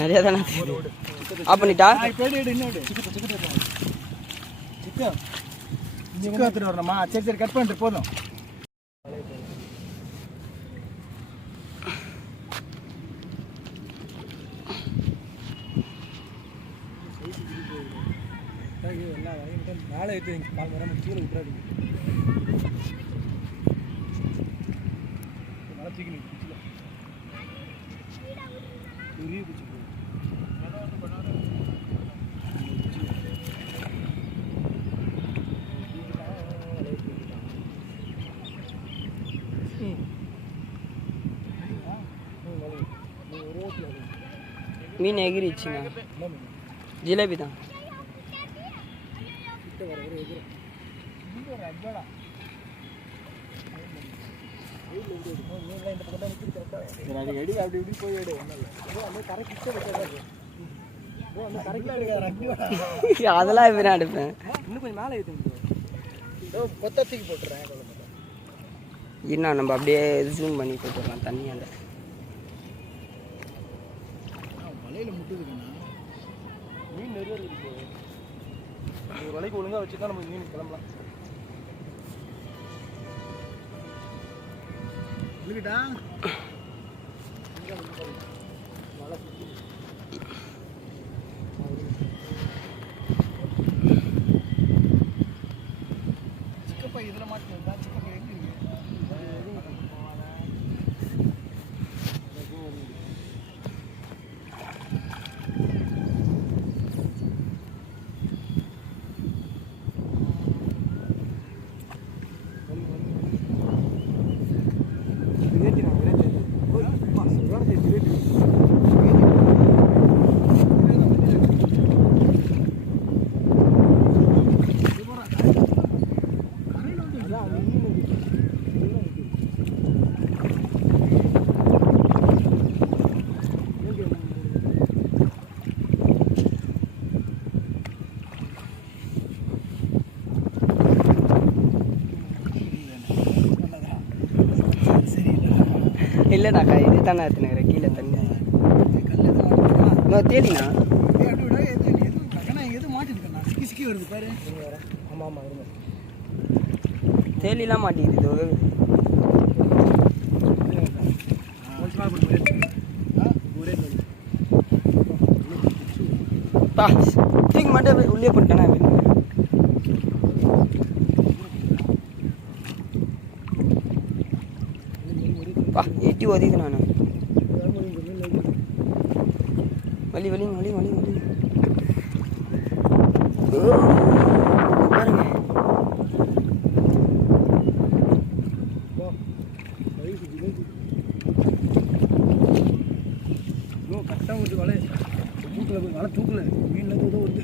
நிறைய தானே ஆஃப் பண்ணிட்டா? சிக்கன் வரணுமா? சரி சரி கட் பண்ணிட்டு போதும். மேலே எடுத்து பால் வராமல் கீழே விட்டுறாதீங்க. நல்லா மீன் எகிரிச்சுங்க ஜிலேபி தான். அதெல்லாம் எப்படி நான் எடுப்பேன். இன்னும் கொஞ்சம் மேலே கொத்தத்துக்கு போட்டுறேன். இன்னும் நம்ம அப்படியே ஜூம் பண்ணி போட்டுடலாம் தண்ணி அந்த வலையில் முட்டுதுங்கண்ணா மீன் நிறைய இருக்குது வலைக்கு ஒழுங்காக வச்சுட்டா நம்ம மீன் கிளம்பலாம் இல்லைக்கிட்டா இல்லைடாக்கா இது தானே எடுத்துனுக்கிறேன் கீழே தண்ணி. இன்னும் தேடினா ஆமாம் ஆமாம் இருங்க. தேலிலாம் மாட்டேங்குது இது. தூக்கி மட்டும் உள்ளே போட்டேன் எட்டி ஒதிக்கு நான். வலி வலி வலி வலி வலி ஓ, பாருங்க ப்ரோ கரெக்டாக வருது வலை தூக்கல போய் வலை தூக்கல. மீனில் ஏதோ வருது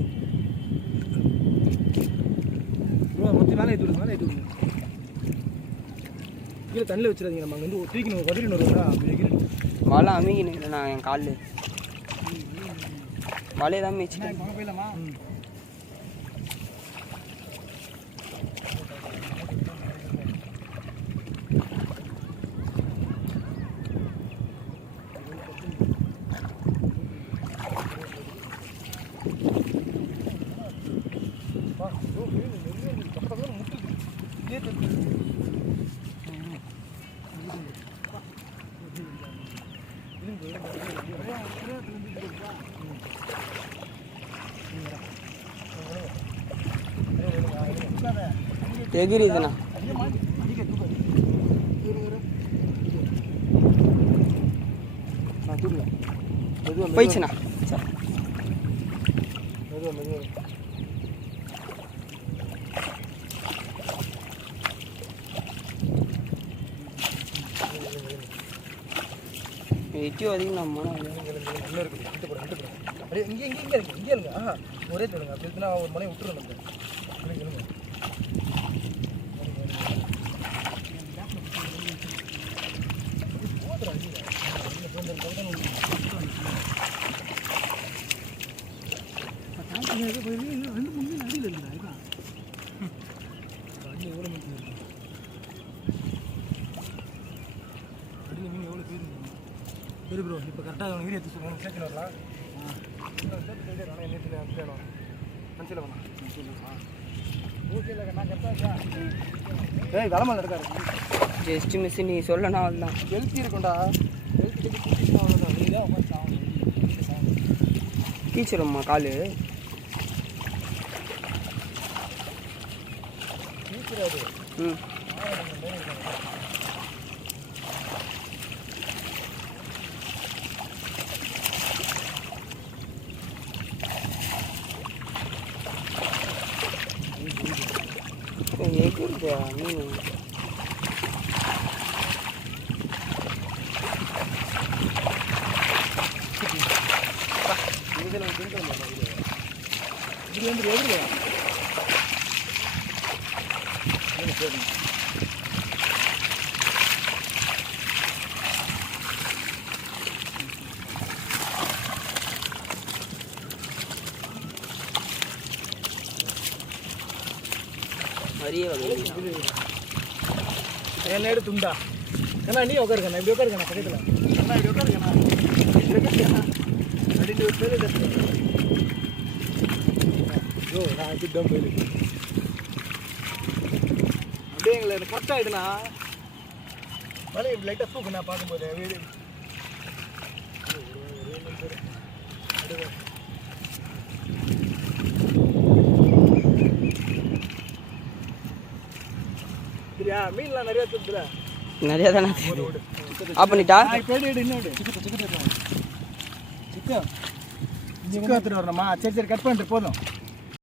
ப்ரோ மொத்தம் மேலே ஏற்றி விடுங்க மேலே ஏற்றி விடுங்க. கீழே தண்ணியில் வச்சிடாதீங்க நம்ம அங்கே வந்து தூக்கி அப்படி வைக்கிறேன் வலை அமுகினு நான் என் காலில். வலையை தான் மேய்ச்சிட்டேன் போயிடலாமா? எகிரிதுண்ணா போயிடுச்சுண்ணா. எட்டி ஒதுக்கி நம்ம இன்னும் இருக்குது கிட்ட போகிறேன் கிட்ட போகிறேன் அப்படியே இங்கே இங்கே இங்கே இருக்கு இங்கே இருங்க ஆ ஒரே தருங்க அப்படி இருக்குன்னா ஒரு மலையை விட்டுரும் நம்ம. இருங்க, இருங்க. ரெண்டு மூணு மீன் அடியில் இருக்குடா இதான் அடியில் எவ்வளோ மீன் இருக்கு அடியில் மீன் எவ்வளோ பேர் சரி ப்ரோ இப்போ கரெக்டாக டிகிரி எடுத்து சொல்லுங்க. சேர்த்து வரலாம். ஜஸ்ட் மிஸ் நீ சொல்லணும் அவ்வளோதான் ஹெல்த்தி இருக்கும்டா. சாகணும் கீச்சிடும்மா கால். நீக்கிறாரு ம். எகுருதா மீன் இதில் வந்து திங்க மாட்டோம் இது வந்து எதிரில் சரி மரிய துண்டா? ஏன்னா நீ உட்காருக்கண்ணா இப்படி உட்காருக்கண்ணா பக்கத்தில். அண்ணா இப்படி உட்காருக்கண்ணா. இப்படி உட்காருக்கண்ணா அப்படின்னு ஒரு பேர் ஓ நான் தான் போயிருக்கு. அப்படியே எங்களை கரெக்ட் ஆகிடுண்ணா மலை இப்படி லைட்டாக தூக்கு நான் பார்க்கும்போது வீடு. சரியா மீன்லாம் நிறைய தூக்குதுல நிறைய தானே தெரியுது ஆஃப் பண்ணிட்டா சிக்கன் எடுத்துட்டு வரணுமா சரி சரி கட் பண்ணிட்டு போதும்